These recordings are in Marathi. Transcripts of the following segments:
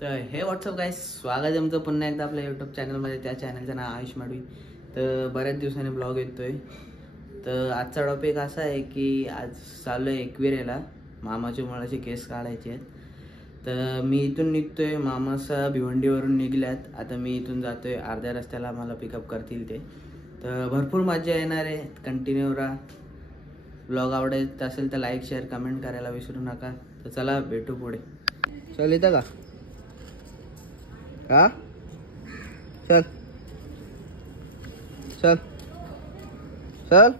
तर हे व्हॉट्सअप गाईस, स्वागत आहे तुमचं पुन्हा एकदा आपल्या यूट्यूब चॅनलमध्ये. त्या चॅनलचं नाव आयुष माडवी. तर बऱ्याच दिवसांनी ब्लॉग येतोय. तर आजचा टॉपिक असा आहे की आज चालू आहे एकविरेला मामाच्या मुलाचे केस काढायचे आहेत. तर मी इथून निघतोय, मामासा भिवंडीवरून निघल्यात. आता मी इथून जातोय, अर्ध्या रस्त्याला मला पिकअप करतील ते. तर भरपूर मजा येणार आहे, कंटिन्यू राहा. ब्लॉग आवडत असेल तर लाईक शेअर कमेंट करायला विसरू नका. तर चला भेटू पुढे. चल येतं का? हा चल चल चल.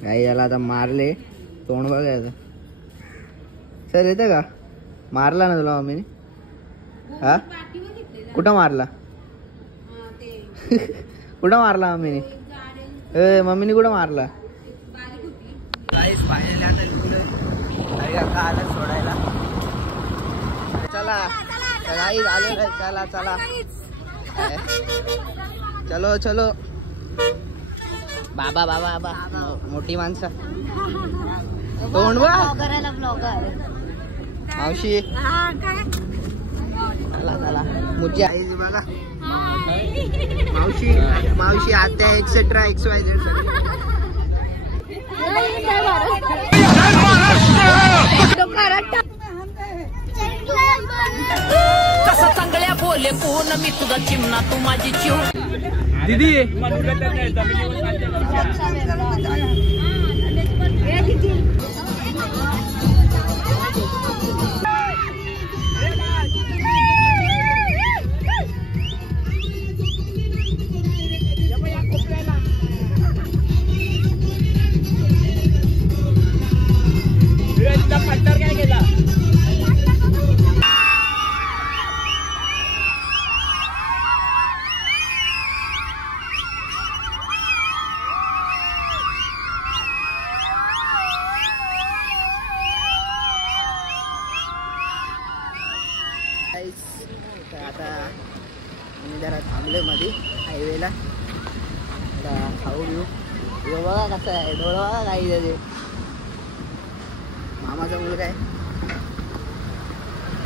काही याला आता मारले, तोंड बघायचं. चल येतं का? मारला ना तुला मम्मीने? हा कुठं मारला? कुठं मारला मम्मीने? मम्मीने कुठं मारला? पाहिलेला आलं सोडायला. चला गाईस आले. चला चला चलो चलो. बाबा बाबा बाबा मोठी माणसं. तोंड मावशी. चला चला मुझी आई बघा. मावशी मावशी आत्या एक्सेट्रा XYZ. कसं चांगल्या बोले कोण मी तुझा चिमणा तू माझी चिव दीदी. काय केला? आता आम्ही जरा थांबलोय मध्ये हायवेला. खाऊ घेऊ. बघा कसं आहे, डोळा बघा काही त्याचे. मामाचा मुलगा आहे.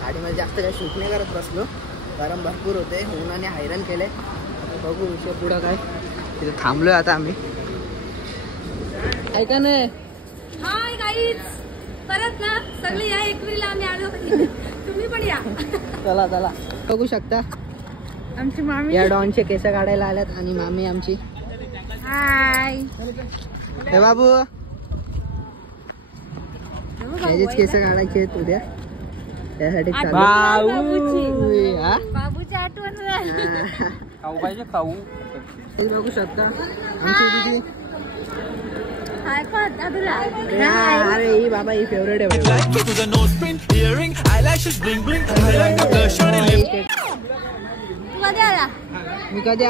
गाडीमध्ये जास्त काही शूट नाही करत बसलो, गरम भरपूर होते, उन्हाने हैराण केले. आता बघू विषय पुढं काय. तिथे थांबलोय आता आम्ही. ऐका नाही. हाय गाईज, परत ना सगळे या एकविरीला आम्ही आलो. तुम्ही पण या. चला चला. बघू शकता आमची मामी या डॉनचे केस काढायला आल्यात आणि मामी आमची. हाय. हे बाबू याचेच केस काढायचे आहेत उद्या, त्यासाठी बाबूची आठवण खाऊ पाहिजे. खाऊ बघू शकता आमची दीदी. अरे ही बाबा ही फेवरेट आहे. मी कधी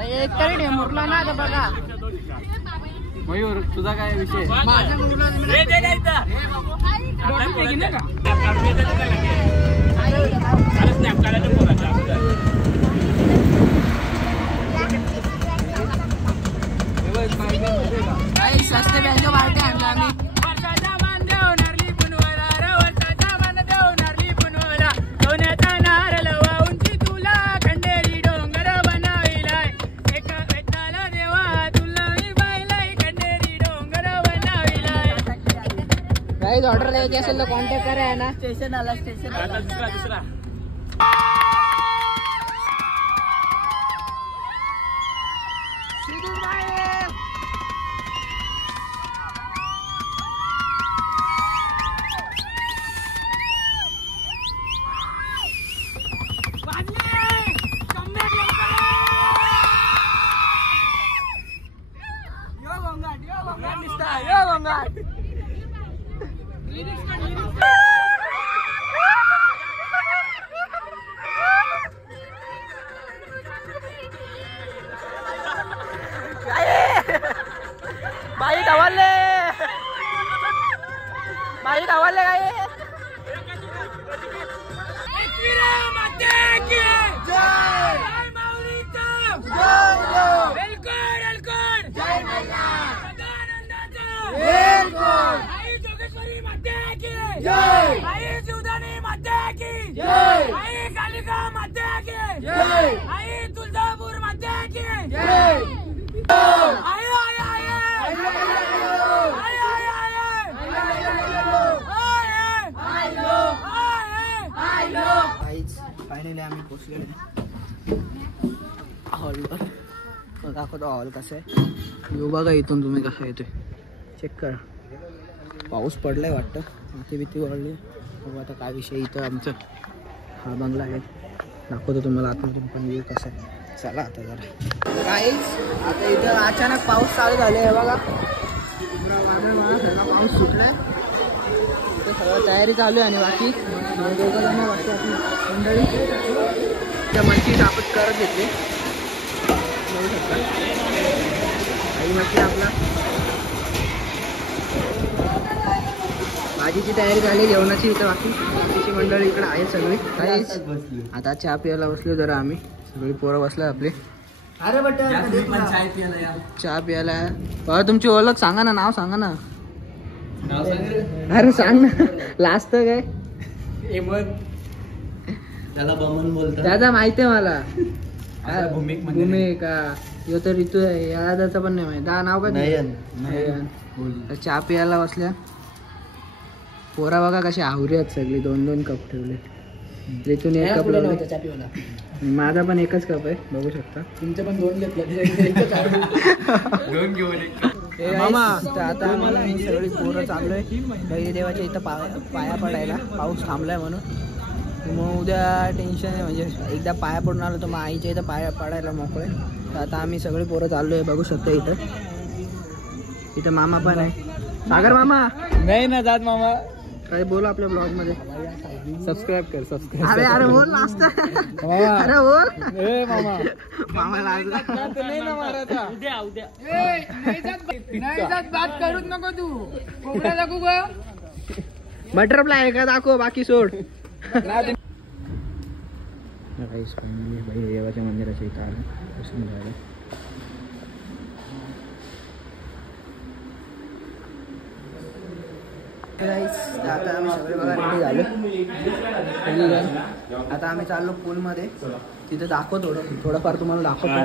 एक तरी मुरला ना आता बघा. मयूर तुझा काय विषय? स्वस्त बँक पार्टी आणला आम्ही. ऑर्डर द्यायची असेल तर कॉन्टॅक्ट करा. आहे ना स्टेशन आला. स्टेशन आला. दुसरा बाई धावले काय. आई जीवदानी माता की आई कालिका माता की आई तुळजापूर माता की आई आई आई फायनली आम्ही पोचलेलो हॉलवर. दाखवतो हॉल कसं आहे. यो बघा इथून तुम्ही कसं येतोय चेक करा. पाऊस पडलाय वाटतं. माती भीती वाढली. बघू आता काय विषय. इथं आमचं हा बंगला आहे. दाखवतो तुम्हाला आतमधून पण व्ह्यू कसा आहे. चला आता जरा काहीच. आता इथं अचानक पाऊस चालू झाले आहे बघा. सगळा पाऊस सुटलाय. इथं सगळं तयारी चालू आहे. आणि बाकी दोघं जण वाटतं आपली मंडळी त्या मच्छी कापत करत घेतली. बघू शकता आई मच्छी आपला भाजीची तयारी झाली. जेवणाची इथं बाकीची मंडळी इकडे आहे सगळी. काहीच आता चहा प्यायला बसलो जरा आम्ही. सगळी पोरं बसला आपली. अरे बट चहा प्यायला. बाबा तुमची ओळख सांगा ना. नाव सांगा ना. अरे सांग ना. लास्ट काय त्याला बमन बोलतात. दादा माहिती आहे मला. भूमिक का यो तर ऋतू आहे. या दादाचं पण नाही माहिती. नाव काय नयन. तर चहा प्यायला बसल्या. पोरा बघा कशी आवरी आहेत सगळी. 2-2 कप ठेवले. ऋतून एक कप लावले. माझा पण एकच कप आहे बघू शकता. तुमचे पण 2 घेतले. 2 घेऊन मामा. तर आता आम्ही सगळी पोरं चाललोय गैरी देवाच्या इथं पाया पडायला. पाऊस थांबलाय म्हणून. मग उद्या टेन्शन आहे. म्हणजे एकदा पाया पडून आलो तर मग आईच्या इथं पाया पडायला मोकळे. तर आता आम्ही सगळी पोरं चाललोय बघू शकतो. इथं मामा पण आहे. सागर मामा नाही ना जात मामा. काय बोल आपल्या ब्लॉग मध्ये. सबस्क्राईब कर. सबस्क्राईब. अरे अरे बोल लास्ट. अरे बोल मामा. मामा लागला. उद्या उद्या नाही जात बात करूच नको तू. कोकणा लागू ग. बटरफ्लाय आहे का दाखव. बाकी सोड. देवाच्या मंदिराच्या इथं आलं. बसून झालं. आता आम्ही सगळे बघा रेडी झालो. आता आम्ही चाललो पूलमध्ये. तिथं दाखव थोडंफार तुम्हाला दाखवतो.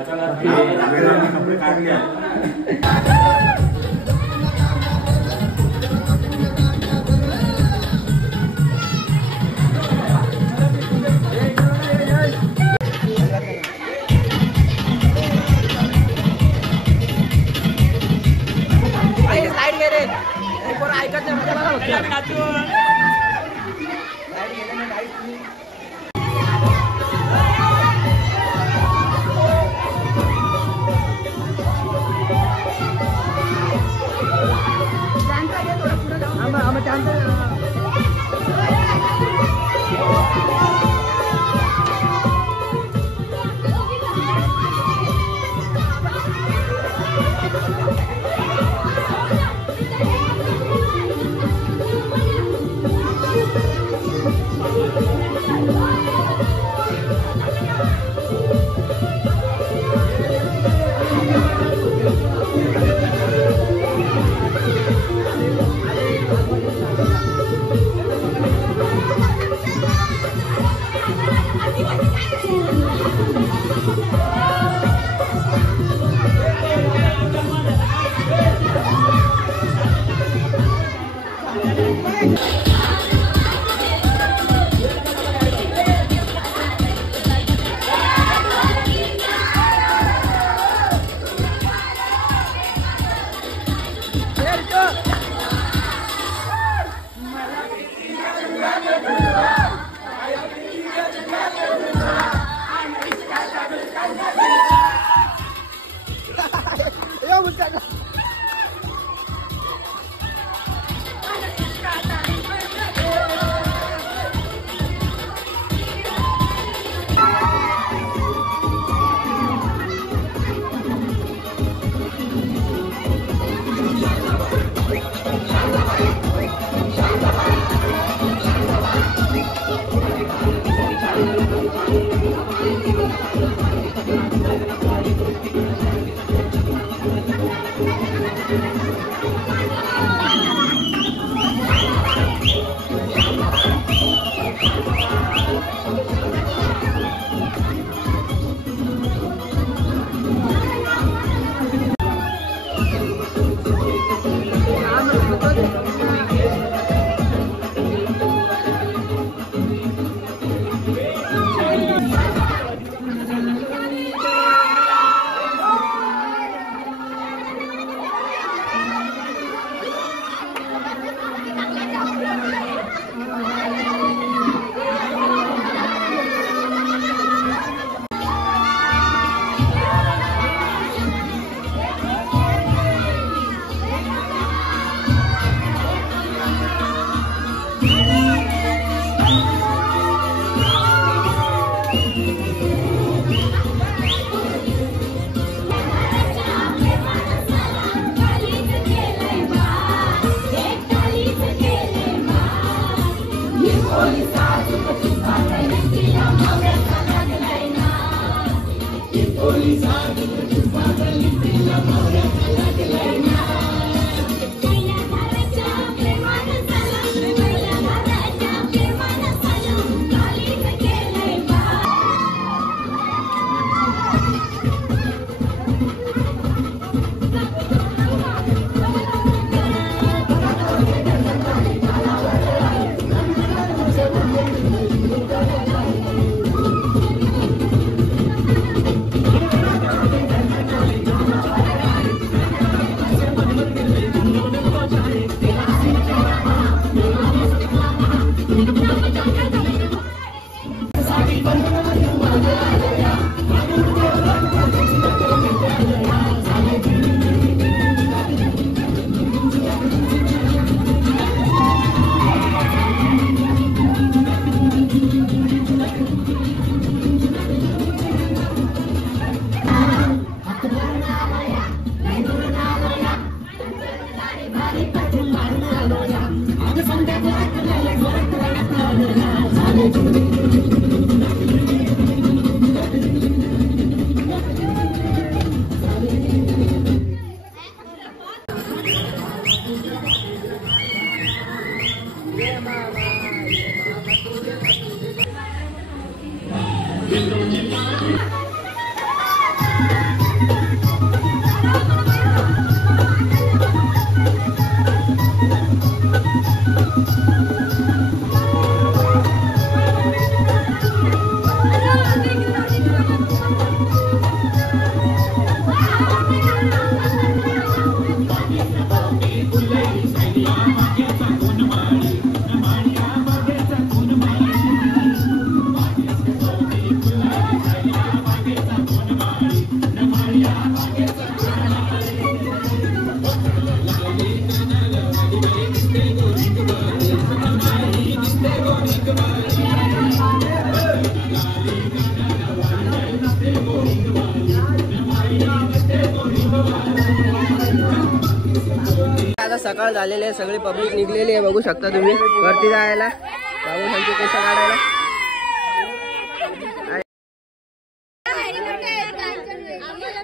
आता सकाळ झालेली आहे, सगळी पब्लिक निघलेली आहे, बघू शकता तुम्ही वरती जायला बाबूसांची केस काढायला.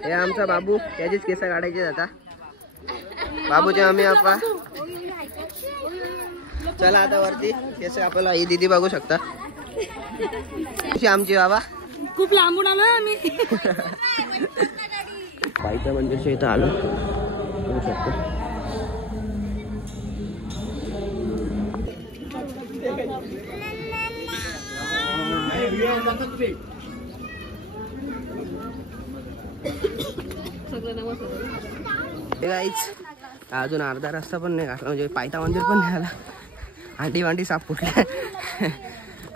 हे आमचा बाबू, त्याचीच केस काढायची आता. बाबूचे मम्मी पप्पा. चला आता वरती केस आपल्याला ही दीदी बघू शकता. आमची बाबा खूप लांबून आलोय आम्ही. पायथ्या मंदिरच्या इथं आलो, बघू शकतो. अजून अर्धा रस्ता पण नाही घातला, म्हणजे पायथा मंदिर पण नाही आला. अंडी वांडी साप फुटल्या.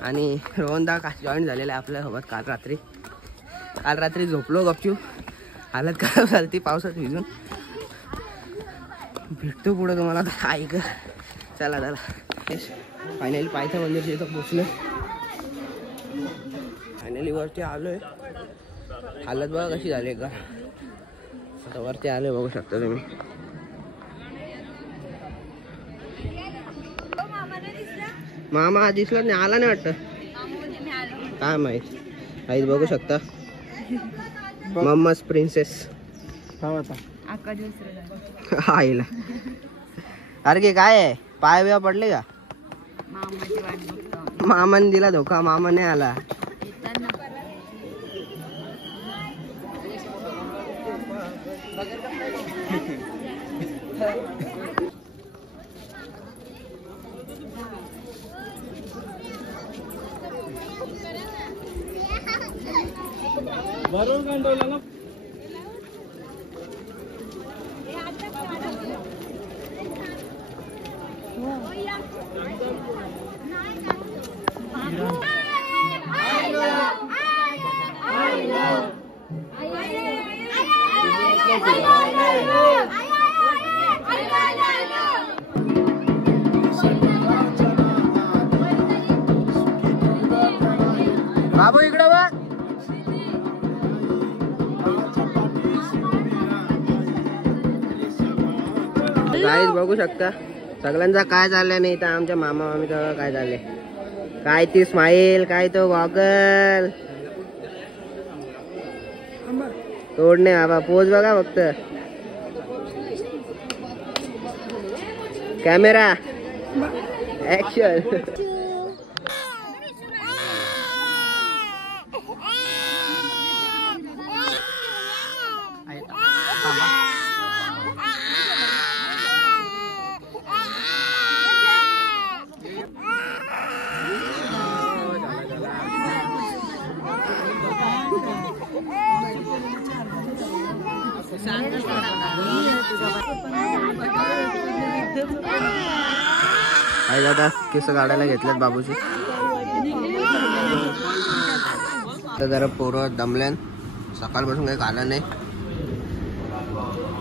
आणि रोहनदा जॉईन झालेला आहे आपल्या सोबत काल रात्री झोपलो गपचूप, हालत खराब झाली ती पावसात भिजून. भेटतो पुढे तुम्हाला ऐक. चला फायनली पायथा मंदिरच्या इथं पोचलो. फायनली वरती आलोय. हालत बघा कशी झाली का. आता वरती आलोय, बघू शकता तुम्ही. मामा दिसला नाही, आला नाही वाटत, काय माहित. आई बघू शकता मम्माच प्रिन्सेस आईला. अरे की काय आहे, पाय बिया पडले का. मामाने दिला धोका, मामा नाही आला. बरोबर कंट्रोल ना. बाबू इकडे बघ. गाईज बघू शकता सगळ्यांचा काय चाललंय नाही तर आमच्या मामा मामीचं काय चाललंय. काय ती स्माईल, काय तो गॉगल. तोडणे आबा पोज बघा फक्त कॅमेरा ऍक्शन आई दादा केस काढायला घेतल्यात बाबूची तर जरा पोरं दमल्यान सकाळपासून काही खाल्लं नाही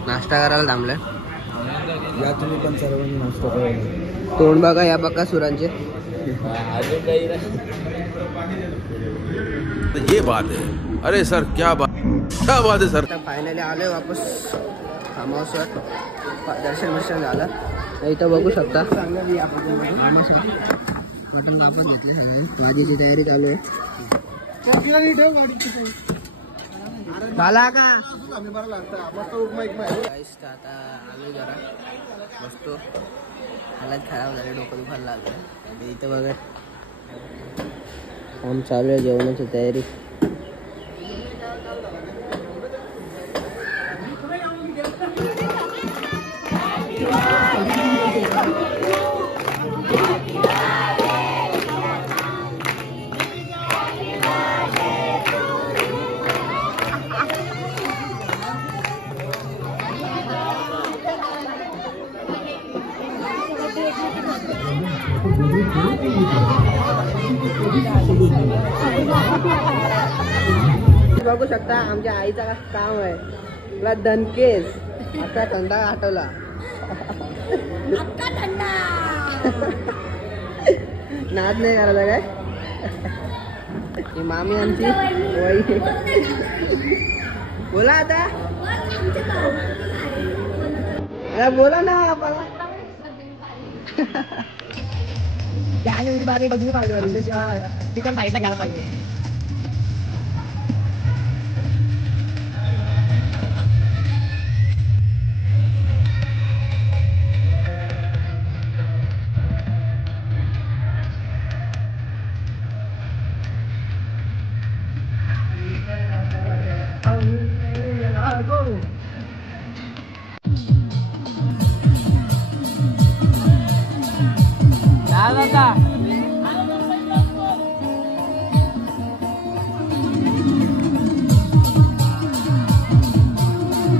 नाश्ता करायला थांबलाय या तुम्ही पण सर्वांनी नाश्ता करा तोंड बघा या बघा सुरांचे ये बात है अरे सर क्या बात है सर फायनली आलोय वापस फार्महाऊसवर दर्शन झालं इथं बघू शकता हॉटेल वापस घेतलं भाजीची तयारी चालू आहे मला का आता आलो जरा बसतो हालत खराब झाले डोकं दुखायला लागलं इथं बघा काम चालू आहे जेवणाची तयारी बघू शकता आमच्या आईचा काम आहे तुला दणकेस आता थंडा आठवला नाद नाही करायला काय ही मामी आमची वही बोला आता बोला ना आपला चिकन साईडला घ्यायला पाहिजे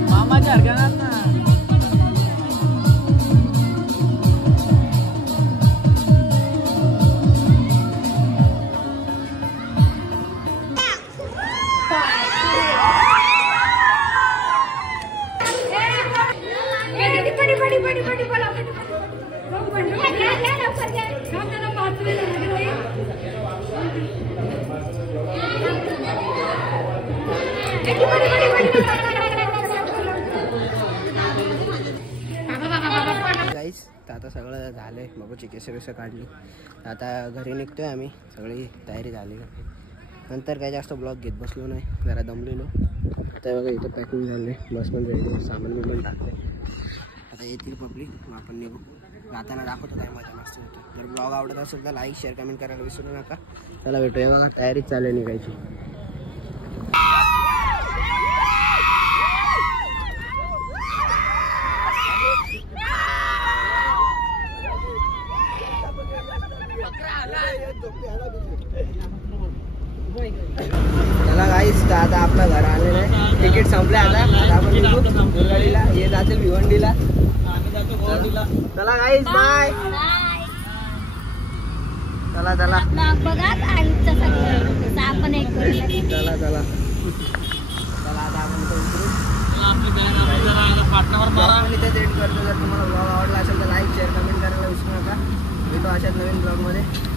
मामाच्या हरकत ना गाईस तर आता सगळं झालंय बाबूची केस काढली आता घरी निघतोय आम्ही सगळी तयारी झाली नंतर काही जास्त ब्लॉग घेत बसलो नाही जरा दमलेलो आता बघा इथं पॅकिंग झाले बस पण रेडी सामान बिमान टाकले आता येतील पब्लिक आपण निघू जाताना दाखवतो काय मजा मस्त होतो जर ब्लॉग आवडत असेल तर लाईक शेअर कमेंट करायला विसरू नका चला भेटूया बघा तयारीच चालू आहे निघायची चला गाईस तर आता आपलं घर आलेलं आहे तिकीट संपले आता आपण निघू दुर्गाडीला हे जातील भिवंडीला चला गाईस बाय चला चला बघा आपण एक चला चला चला आता आपण इथे सेट करतो जर तुम्हाला ब्लॉग आवडला असेल तर लाईक शेअर कमेंट करायला विसरू नका भेटू अशाच नवीन ब्लॉगमध्ये